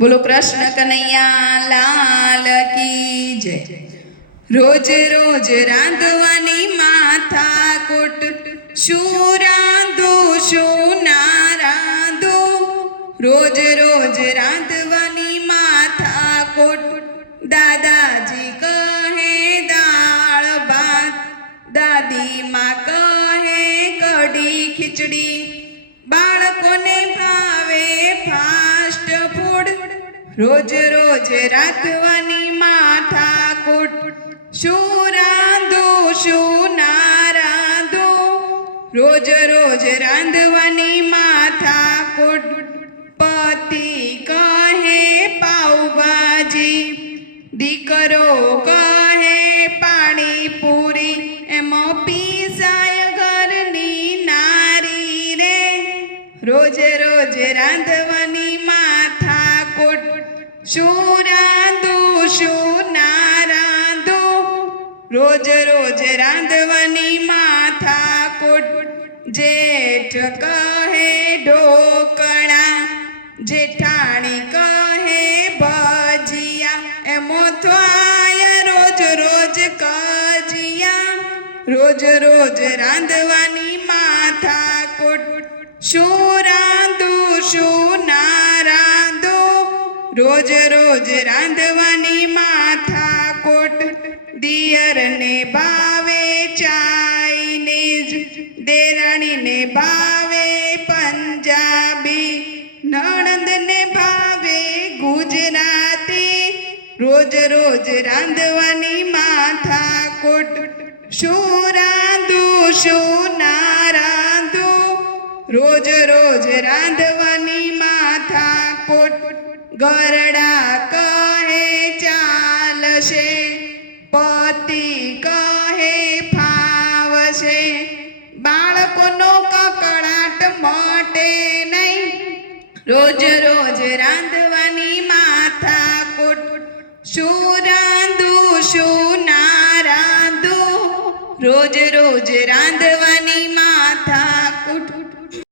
બોલો કૃષ્ણ કનૈયા લાલ કી જય। રોજ રોજ રાંધવાની માથાકૂટ, શું રાંધું શું ના રાંધું। રોજ રોજ રાંધવાની માથાકૂટ, દાદાજી કહે દાળ ભાત, દાદીમાં કહે કઢી ખીચડી, બાળકોને ભાવે ફાસ્ટ ફૂડ। રોજ રોજ રાંધવાની માથાકૂટ, શું રાંધું શું ના રાંધું। રોજ રોજ રાંધવાની માથાકૂટ, પતિ કહે પાવભાજી, દીકરો કહે પાણીપુરી, એમાં પીસાય ઘરની નારી રે। રોજ રોજ રાંધવાની માથાકૂટ, શું રાંધું શું ના રાંધું। રોજ રોજ રાંધવાની માથાકૂટ, જેઠ કહે ઢોકળા, જેઠાણી કહે ભજીયા, એમાં થાય રોજ રોજ કજિયા। રોજ રોજ રાંધવાની માથાકૂટ, શું રાંધું શું ના રાંધું। રોજ રોજ રાંધવાની માથાકૂટ, દિયરને ભાવે ચાઇનીઝ, દેરાણીને ભાવે પંજાબી, નણંદને ભાવે ગુજરાતી। રોજ રોજ રાંધવાની માથાકૂટ, શું રાંધું શું ના રાંધું। રોજ રોજ રાંધવાની માથાકૂટ, ગરડા કહે ચાલશે, પતિ કહે ફાવશે, બાળકોનો કકળાટ મટે નહીં। રોજ રોજ રાંધવાની માથાકૂટ, શું રાંધું શું ના રાંધું। રોજ રોજ રાંધવાની માથા